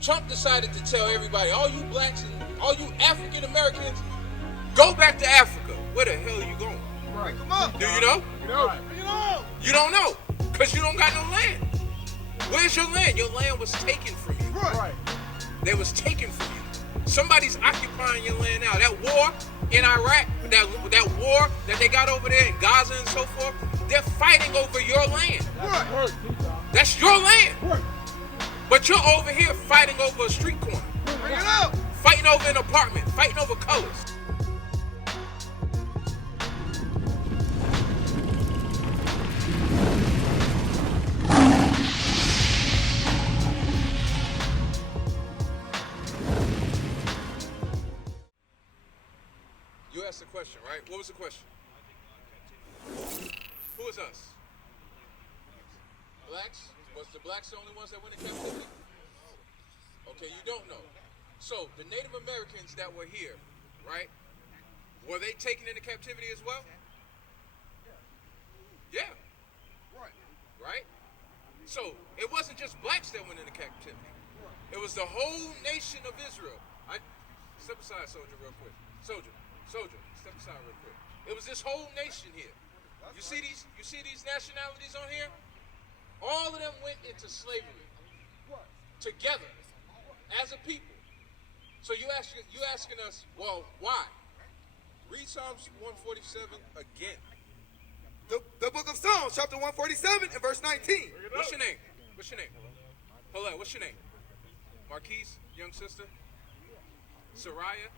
Trump decided to tell everybody, all you blacks and all you African Americans, go back to Africa. Where the hell are you going? Right. Come on. Do you know? You know. Right. You know. You don't know, because you don't got no land. Where's your land? Your land was taken from you. Right. They was taken from you. Somebody's occupying your land now. That war in Iraq, that war that they got over there in Gaza and so forth, they're fighting over your land. Right. That's your land. Right. But you're over here fighting over a street corner. Bring it out. Fighting over an apartment. Fighting over colors. You asked the question, right? What was the question? Who is us? Blacks? Was the blacks the only ones that went in captivity? Okay, you don't know. So, the Native Americans that were here, right? Were they taken into captivity as well? Yeah. Right? So, it wasn't just blacks that went into captivity. It was the whole nation of Israel. Step aside, soldier, real quick. Soldier, step aside real quick. It was this whole nation here. You see these nationalities on here? All of them went into slavery together as a people. So you asking us, well, why? Read Psalms 147 again. The book of Psalms, chapter 147 and verse 19. What's your name? Hold on, what's your name? Marquise, young sister? Soraya?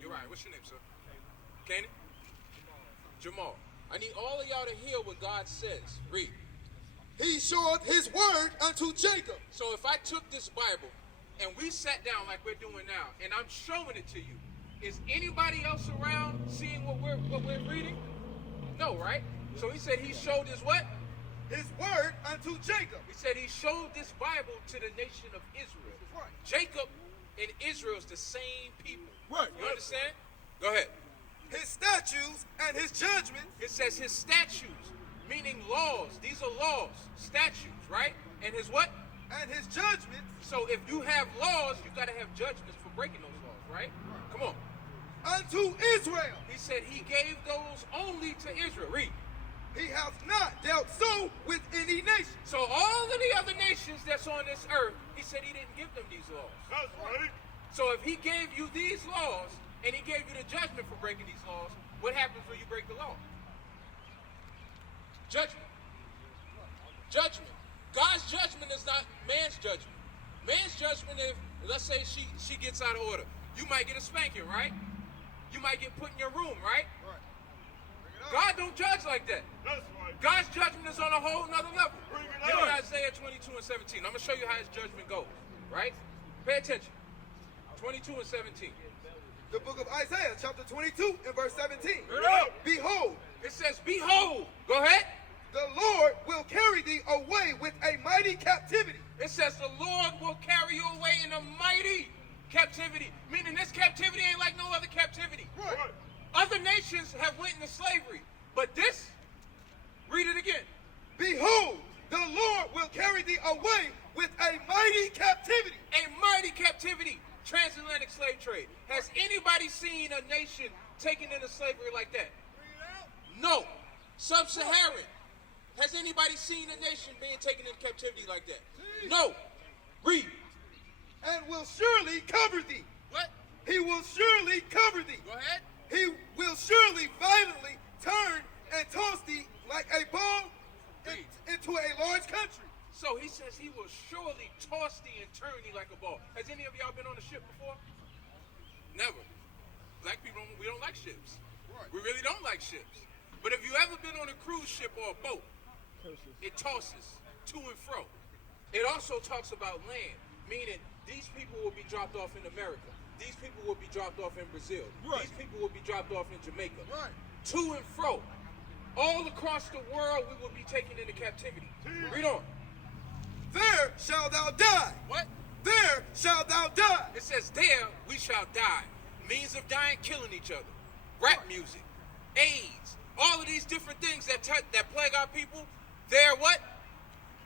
You're right, what's your name, sir? Canaan? Jamal. I need all of y'all to hear what God says. Read. He showed his word unto Jacob. So if I took this Bible and we sat down like we're doing now, and I'm showing it to you, is anybody else around seeing what we're reading? No, right? So he said he showed his what? His word unto Jacob. He said he showed this Bible to the nation of Israel. Right. Jacob and Israel is the same people. Right. You understand? Go ahead. His statutes and his judgments. It says his statutes, meaning laws. These are laws, statutes, right? And his what? And his judgments. So if you have laws, you got to have judgments for breaking those laws, right? Come on. Unto Israel. He said he gave those only to Israel. Read. He hath not dealt so with any nation. So all of the other nations that's on this earth, he said he didn't give them these laws. That's right. So if he gave you these laws, and he gave you the judgment for breaking these laws, what happens when you break the law? Judgment. Judgment. God's judgment is not man's judgment. Man's judgment, if, let's say she gets out of order, you might get a spanking, right? You might get put in your room, right? Right. God don't judge like that. That's right. God's judgment is on a whole nother level. Bring it Give me out. Isaiah 22 and 17. I'm going to show you how his judgment goes, right? Pay attention. 22 and 17. The book of Isaiah, chapter 22 and verse 17. Read it. Behold, It says, behold. Go ahead. the Lord will carry thee away with a mighty captivity. It says the Lord will carry you away in a mighty captivity. Meaning this captivity ain't like no other captivity. Right. Other nations have went into slavery. But this, read it again. Behold, the Lord will carry thee away with a mighty captivity. A mighty captivity. Transatlantic slave trade. Has anybody seen a nation taken into slavery like that? No. Sub-Saharan. Has anybody seen a nation being taken into captivity like that? No. Read. And will surely cover thee. What? He will surely cover thee. Go ahead. He will surely violently turn and toss thee like a ball into a large country. So he says he will surely toss thee and turn thee like a ball. Has any of y'all been on a ship before? Never. Black people, we don't like ships. Right. We really don't like ships. But if you ever been on a cruise ship or a boat, it tosses to and fro. It also talks about land, meaning these people will be dropped off in America. These people will be dropped off in Brazil. Right. These people will be dropped off in Jamaica. Right. To and fro. All across the world, we will be taken into captivity. Read on. There shalt thou die. What? There shalt thou die. It says, there we shall die. Means of dying, killing each other. Rap music, AIDS, all of these different things that plague our people. There what?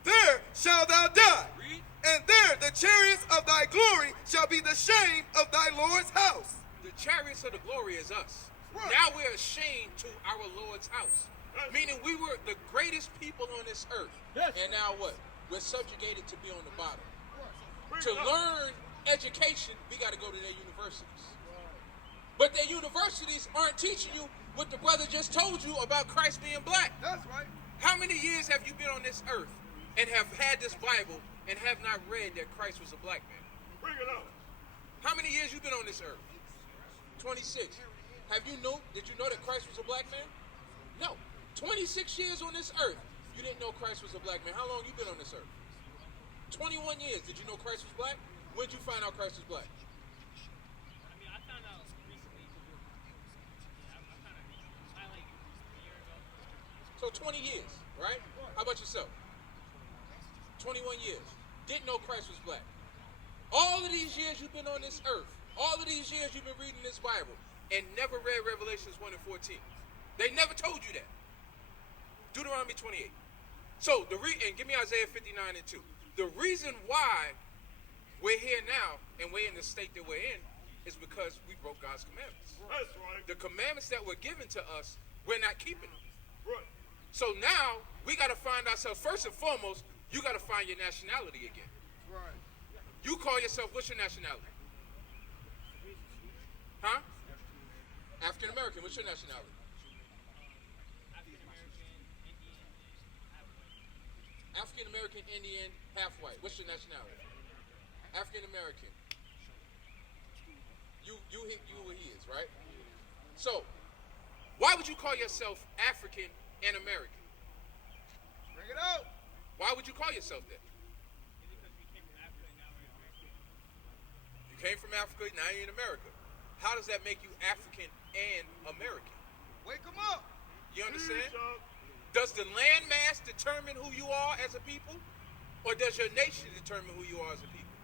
There shalt thou die. Read. And there the chariots of thy glory shall be the shame of thy Lord's house. The chariots of the glory is us. Right. Now we're ashamed to our Lord's house. Meaning we were the greatest people on this earth. Yes. And now what? We're subjugated to be on the bottom. To learn education, we got to go to their universities. But their universities aren't teaching you what the brother just told you about Christ being black. That's right. How many years have you been on this earth and have had this Bible and have not read that Christ was a black man? Bring it up. How many years you been on this earth? 26. Did you know that Christ was a black man? No. 26 years on this earth, you didn't know Christ was a black man. How long you been on this earth? 21 years. Did you know Christ was black? When did you find out Christ was black? I mean, I found out recently. I found out like a year ago. So 20 years, right? How about yourself? 21 years. Didn't know Christ was black. All of these years you've been on this earth, all of these years you've been reading this Bible and never read Revelations 1 and 14. They never told you that. Deuteronomy 28. So, and give me Isaiah 59 and 2. The reason why we're here now and we're in the state that we're in is because we broke God's commandments. That's right. The commandments that were given to us, we're not keeping them. Right. So now we got to find ourselves, first and foremost, you got to find your nationality again. Right. You call yourself, what's your nationality? Huh? African American, what's your nationality? African American, Indian, half white. What's your nationality? African American. You who he is, right? So, why would you call yourself African and American? Bring it out. Why would you call yourself that? You came from Africa, now you're in America. How does that make you African and American? Wake them up. You understand? Does the landmass determine who you are as a people? Or does your nation determine who you are as a people?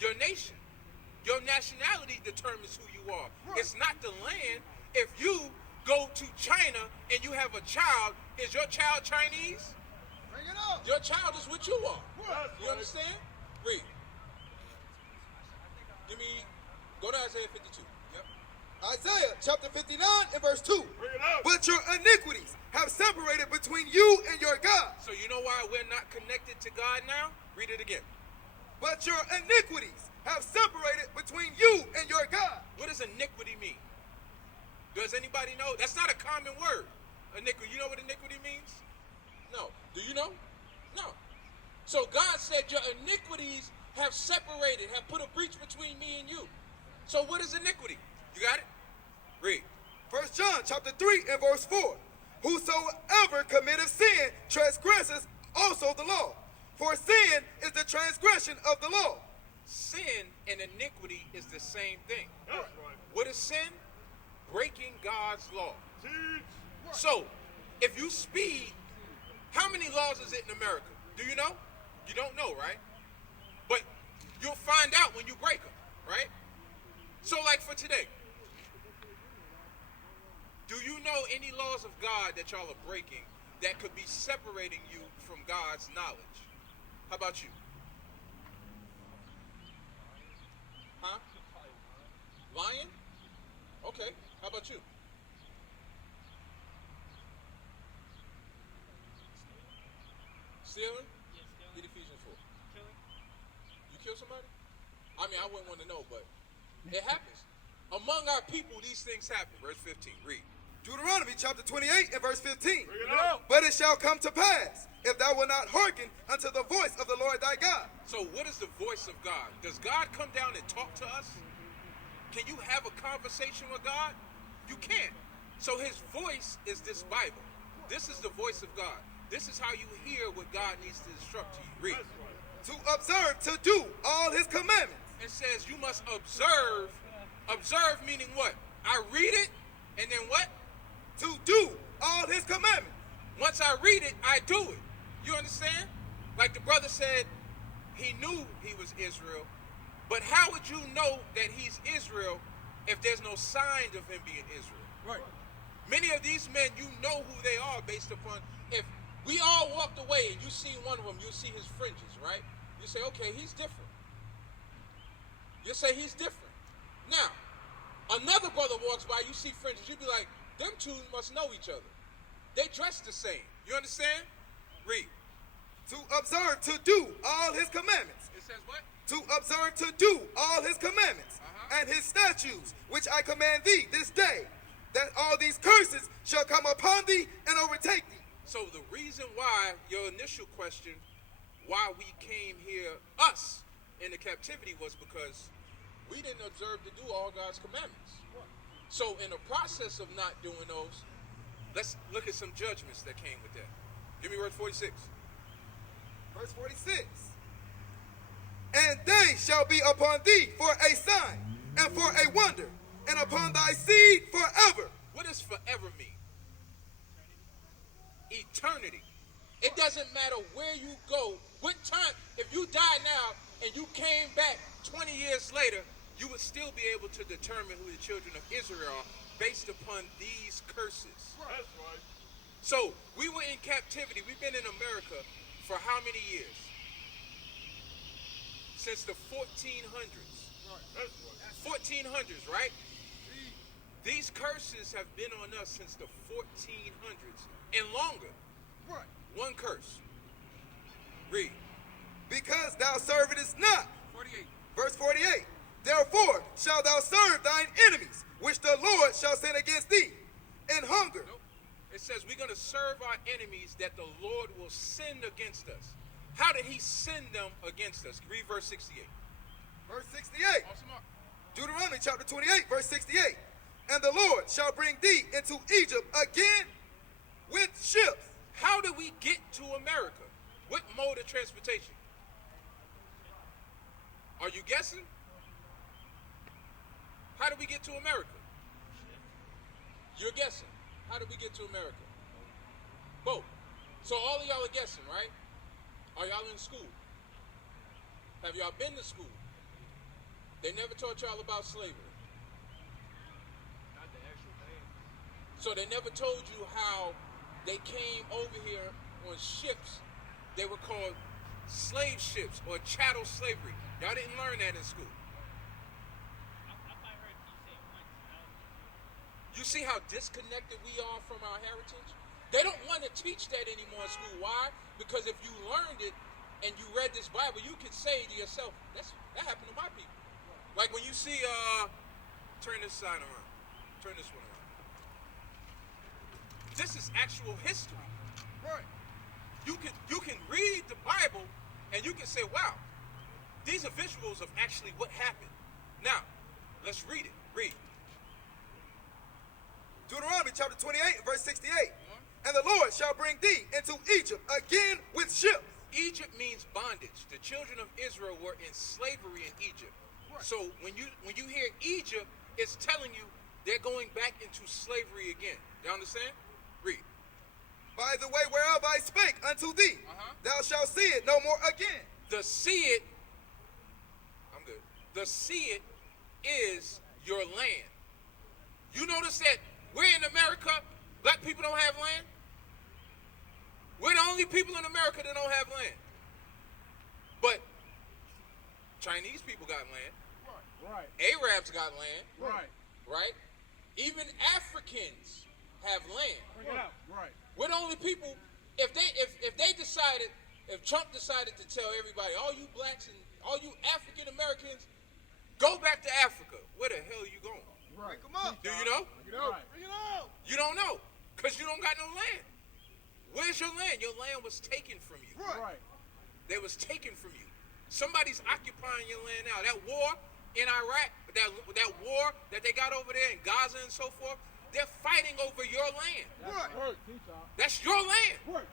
Your nation, your nationality determines who you are. Right. It's not the land. If you go to China and you have a child, is your child Chinese? Bring it up. Your child is what you are. Right. You understand? Read. Go to Isaiah 52. Yep. Isaiah chapter 59 and verse 2. Bring it out. But your iniquities have separated between you and your God. So you know why we're not connected to God now? Read it again. But your iniquities have separated between you and your God. What does iniquity mean? Does anybody know? That's not a common word. Iniquity. You know what iniquity means? No. Do you know? No. So God said your iniquities have separated, have put a breach between me and you. So what is iniquity? You got it? Read. 1 John chapter 3 and verse 4. Whosoever committeth sin transgresses also the law. For sin is the transgression of the law. Sin and iniquity is the same thing. That's right. What is sin? Breaking God's law. Teach. So, if you speed, how many laws is it in America? Do you know? You don't know, right? But you'll find out when you break them, right? So, like for today, do you know any laws of God that y'all are breaking that could be separating you from God's knowledge? How about you? Huh? Lying? Okay. How about you? Stealing? Yeah, still. Get Ephesians 4. Killing. You kill somebody? I mean, I wouldn't want to know, but it happens. Among our people, these things happen. Verse 15. Read. Deuteronomy chapter 28 and verse 15. Bring it out. But it shall come to pass, if thou wilt not hearken unto the voice of the Lord thy God. So what is the voice of God? Does God come down and talk to us? Can you have a conversation with God? You can't. So his voice is this Bible. This is the voice of God. This is how you hear what God needs to instruct you. Read. That's right. To observe, to do all his commandments. It says you must observe. Observe meaning what? I read it, and then what? To do all his commandments. Once I read it, I do it. You understand? Like the brother said, he knew he was Israel, but how would you know that he's Israel if there's no sign of him being Israel? Right. Many of these men, you know who they are based upon if We all walked away, and you see one of them, you see his fringes, right? You say, okay, he's different. You say he's different. Now, another brother walks by, you see fringes, you be like, them two must know each other. They dress the same. You understand? Read. To observe to do all his commandments. It says what? To observe to do all his commandments and his statutes, which I command thee this day, that all these curses shall come upon thee and overtake thee. So the reason why, your initial question, why we came here, us, in the captivity was because we didn't observe to do all God's commandments. So in the process of not doing those, let's look at some judgments that came with that. Give me verse 46. Verse 46. And they shall be upon thee for a sign and for a wonder, and upon thy seed forever. What does forever mean? Eternity. It doesn't matter where you go, what time. If you die now and you came back 20 years later, you would still be able to determine who the children of Israel are based upon these curses. That's right. So we were in captivity. We've been in America for how many years? Since the 1400s. That's right. 1400s, right? These curses have been on us since the 1400s and longer. Right. One curse. Read. Because thou servest not. 48. Verse 48. Therefore shalt thou serve thine enemies, which the Lord shall send against thee, in hunger. Nope. It says we're going to serve our enemies that the Lord will send against us. How did he send them against us? Read verse 68. Verse 68. Awesome. Deuteronomy chapter 28, verse 68. And the Lord shall bring thee into Egypt again with ships. How did we get to America? What mode of transportation? Are you guessing? How did we get to America? You're guessing. How did we get to America? Both. So all of y'all are guessing, right? Are y'all in school? Have y'all been to school? They never taught y'all about slavery. Not the actual thing. So they never told you how they came over here on ships. They were called slave ships or chattel slavery. Y'all didn't learn that in school. I probably heard you say once. You see how disconnected we are from our heritage? They don't want to teach that anymore in school. Why? Because if you learned it and you read this Bible, you could say to yourself, that happened to my people. Like when you see, turn this sign around. Turn this one around. This is actual history. Right. You can read the Bible and you can say, wow, these are visuals of actually what happened. Now, let's read it. Read. Deuteronomy chapter 28, verse 68. And the Lord shall bring thee into Egypt again with ships. Egypt means bondage. The children of Israel were in slavery in Egypt. Right. So when you hear Egypt, it's telling you they're going back into slavery again. You understand? Read. By the way whereof I spake unto thee, thou shalt see it no more again. The see it, I'm good. The see it is your land. You notice that we're in America, black people don't have land? We're the only people in America that don't have land. But Chinese people got land. Right. Arabs got land. Right. Right? Even Africans have land. Bring it out. Right. We're the only people. If Trump decided to tell everybody, all you blacks and all you African Americans, go back to Africa. Where the hell are you going? Right. Come on. Do you know? Bring it out. Bring it out. You don't know, because you don't got no land. Where's your land? Your land was taken from you. Right. They was taken from you. Somebody's occupying your land now. That war in Iraq, that war that they got over there in Gaza and so forth, they're fighting over your land. Right. Work. Teach y'all. That's your land. Work.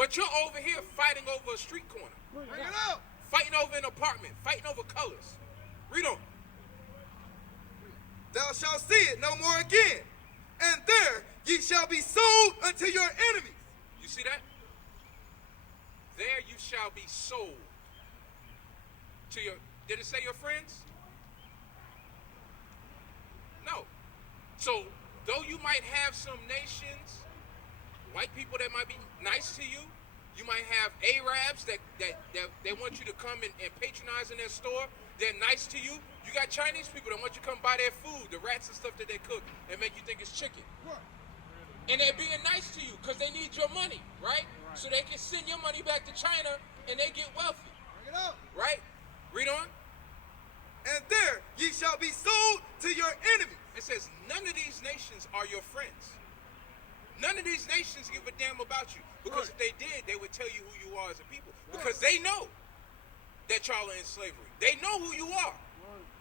But you're over here fighting over a street corner, Bring Bring it it out. out. fighting over an apartment, fighting over colors. Read on. Thou shalt see it no more again. And there ye shall be sold unto your enemies. You see that? There you shall be sold to your, did it say your friends? No. So, though you might have some nations white people that might be nice to you. You might have Arabs that they want you to come and patronize in their store. They're nice to you. You got Chinese people that want you to come buy their food, the rats and stuff that they cook, and make you think it's chicken. Right. And they're being nice to you because they need your money, right? So they can send your money back to China and they get wealthy. Bring it up. Right? Read on. And there ye shall be sold to your enemies. It says, none of these nations are your friends. None of these nations give a damn about you. Because if they did, they would tell you who you are as a people. Because they know that y'all are in slavery. They know who you are.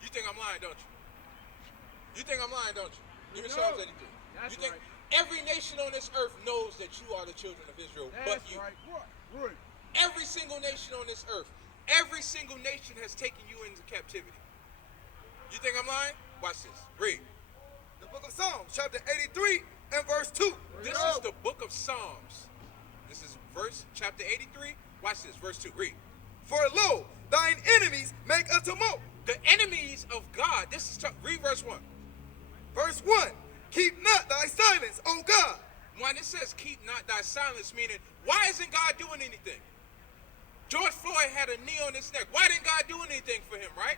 You think I'm lying, don't you? You think I'm lying, don't you? Give me Psalms 83. That's You think right. every nation on this earth knows that you are the children of Israel, but That's you. right. Right. Every single nation on this earth, every single nation has taken you into captivity. You think I'm lying? Watch this. Read. The book of Psalms, chapter 83 and verse 2. This is the book of Psalms. This is chapter 83. Watch this, verse 2. Read. For lo, thine enemies make a tumult. The enemies of God. Read verse 1. Verse 1. Keep not thy silence, O God. When it says keep not thy silence, meaning, why isn't God doing anything? George Floyd had a knee on his neck. Why didn't God do anything for him, right?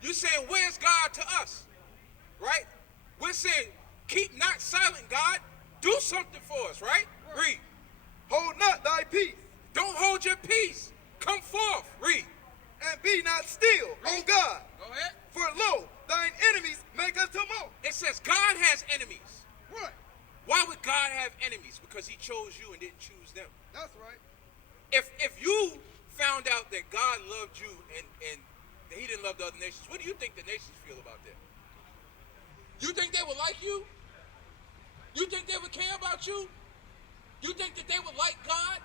You saying, where's God to us? Right? We're saying, keep not silent, God. Do something for us, right? Read. Hold not thy peace, Don't hold your peace. Come forth. Read. and be not still, O God. Go ahead. For lo, thine enemies make a tumult. It says God has enemies. Right. Why would God have enemies? Because he chose you and didn't choose them. That's right. If you found out that God loved you and he didn't love the other nations, what do you think the nations feel about that? You think they would like you? You think they would care about you? You think that they would like God?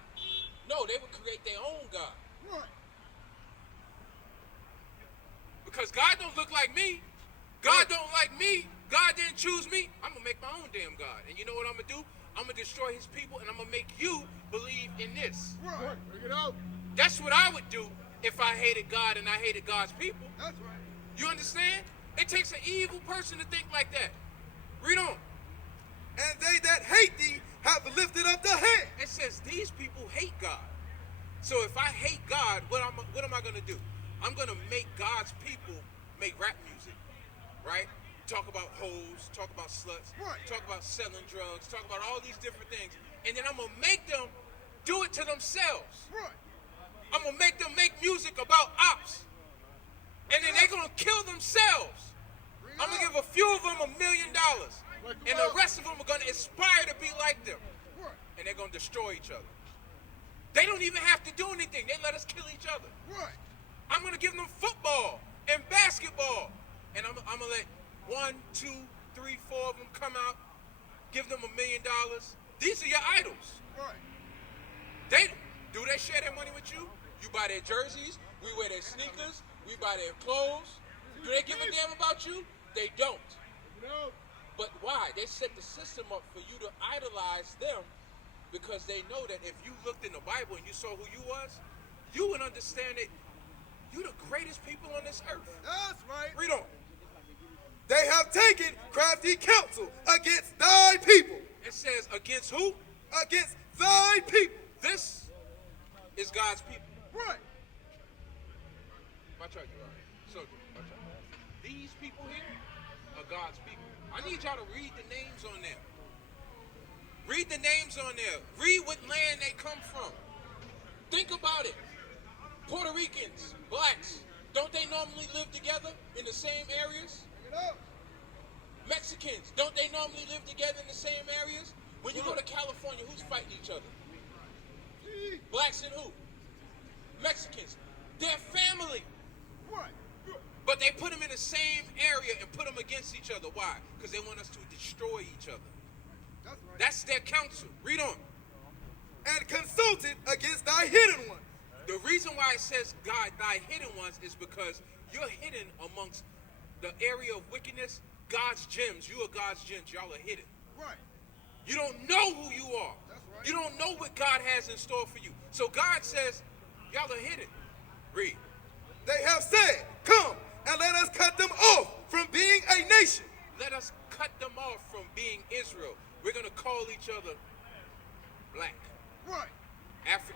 No, they would create their own God. Right. Because God don't look like me. God don't like me. God didn't choose me. I'm going to make my own damn God. And you know what I'm going to do? I'm going to destroy his people and I'm going to make you believe in this. Right. Bring it out. That's what I would do if I hated God and I hated God's people. That's right. You understand? It takes an evil person to think like that. Read on. And they that hate thee have lifted up the head. It says these people hate God. So if I hate God, what am I going to do? I'm going to make God's people make rap music, right? Talk about hoes, talk about sluts, Right. talk about selling drugs, talk about all these different things. And then I'm going to make them do it to themselves. Right. I'm going to make them make music about ops. And then they're going to kill themselves. I'm going to give a few of them $1 million. And the rest of them are going to aspire to be like them. Right. And they're going to destroy each other. They don't even have to do anything. They let us kill each other. Right. I'm going to give them football and basketball. And I'm going to let 1, 2, 3, 4 of them come out, give them $1 million. These are your idols. Right. Do they share their money with you? You buy their jerseys. We wear their sneakers. We buy their clothes. Do they give a damn about you? They don't. Bring it out. But why? They set the system up for you to idolize them because they know that if you looked in the Bible and you saw who you was, you would understand that you're the greatest people on this earth. That's right. Read on. They have taken crafty counsel against thy people. It says against who? Against thy people. This is God's people. Right. Watch out, Gerard. Soldier, watch out. These people here are God's people. I need y'all to read the names on there. Read the names on there. Read what land they come from. Think about it. Puerto Ricans, blacks, don't they normally live together in the same areas? Bring it up. Mexicans, don't they normally live together in the same areas? When you go to California, who's fighting each other? Blacks and who? Mexicans. They're family. Right. But they put them in the same area and put them against each other. Why? Because they want us to destroy each other. That's right. That's their counsel. Read on. And consulted against thy hidden ones. The reason why it says God, thy hidden ones, is because you're hidden amongst the area of wickedness. God's gems. You are God's gems. Y'all are hidden. Right. You don't know who you are. That's right. You don't know what God has in store for you. So God says, y'all are hidden. Read. They have said, come and let us cut them off from being a nation. Let us cut them off from being Israel. We're going to call each other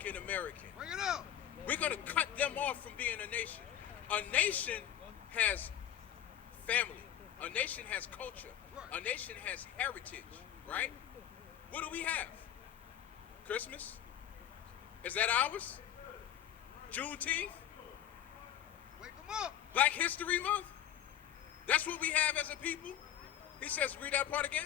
African American. Bring it out. We're going to cut them off from being a nation. A nation has family. A nation has culture. A nation has heritage, right? What do we have? Christmas? Is that ours? Juneteenth? Wake them up. Black History Month? That's what we have as a people? He says, read that part again.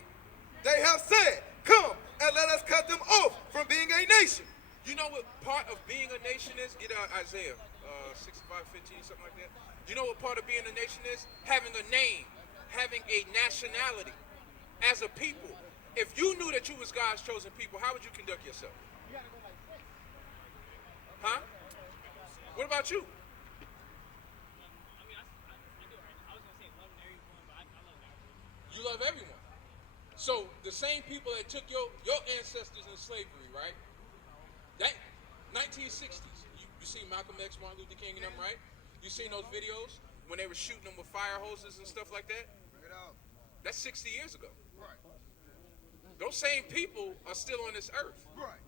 They have said, come and let us cut them off from being a nation. You know what part of being a nation is? Get out Isaiah 65:15, something like that. You know what part of being a nation is? Having a name, having a nationality as a people. If you knew that you was God's chosen people, how would you conduct yourself? Huh? What about you? I mean, I do it right now. I was gonna say love everyone, but I love everyone. You love everyone. So the same people that took your ancestors in slavery, right? That 1960s. You see Malcolm X, Martin Luther King, and them, right? You seen those videos when they were shooting them with fire hoses and stuff like that? Bring it out. That's 60 years ago. Right. Those same people are still on this earth, Right.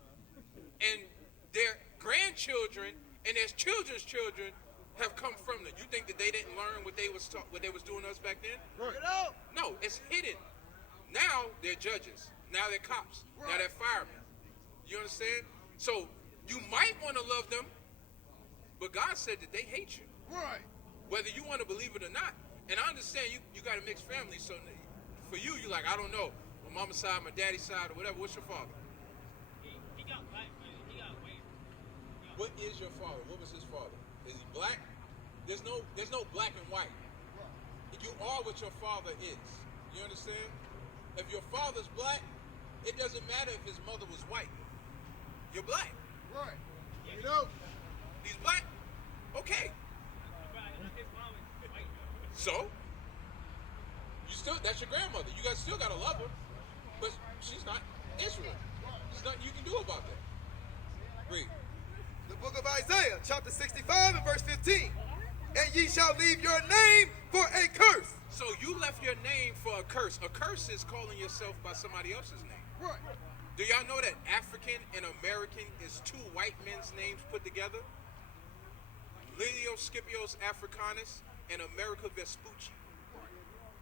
and their grandchildren and their children's children have come from them. You think that they didn't learn what they was doing to us back then? Bring it out. No, it's hidden. Now they're judges. Now they're cops. Now they're firemen. You understand? So you might want to love them, but God said that they hate you, Right. whether you want to believe it or not. And I understand you got a mixed family, so for you, you're like, I don't know, my mama's side, my daddy's side, or whatever. What's your father? He got black, but he got white. What is your father? What was his father? Is he black? There's no black and white. You are what your father is. You understand? If your father's black, it doesn't matter if his mother was white. You're black. Right. Bring it out. He's black. Okay. But his mom is white. So that's your grandmother. You guys still gotta love her, but she's not Israel. There's nothing you can do about that. Read. The book of Isaiah, chapter 65 and verse 15. And ye shall leave your name for a curse. So you left your name for a curse. A curse is calling yourself by somebody else's name. Right. Do y'all know that African and American is two white men's names put together? Lelio Scipios Africanus and America Vespucci.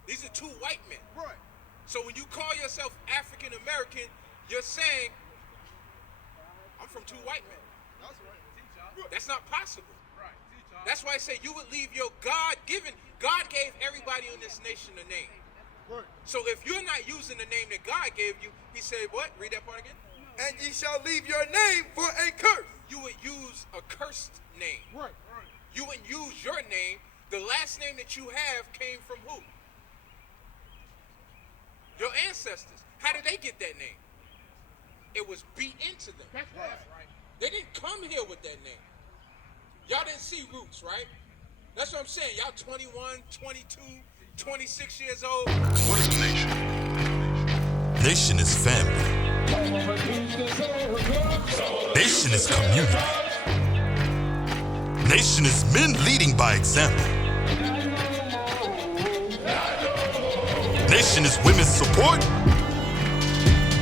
These are two white men. Right. So when you call yourself African American, you're saying, I'm from two white men. That's right. That's not possible. Right. That's why I say you would leave your God-given. God gave everybody in this nation a name. Right. So if you're not using the name that God gave you, he said what? Read that part again. And ye shall leave your name for a curse. You would use a cursed name. Right. You wouldn't use your name. The last name that you have came from who? Your ancestors. How did they get that name? It was beat into them. That's right. They didn't come here with that name. Y'all didn't see roots, right? That's what I'm saying. Y'all 21, 22, 26 years old. What is a nation? Nation is family. Nation is community. Nation is men leading by example. Nation is women's support.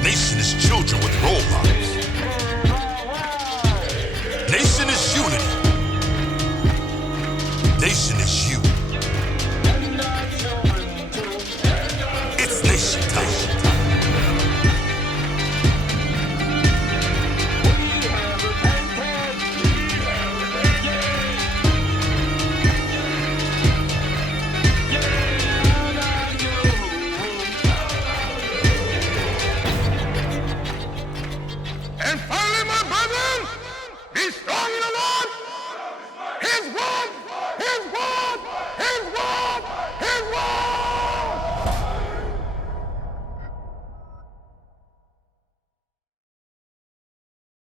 Nation is children with role models. Nation is unity. Nation is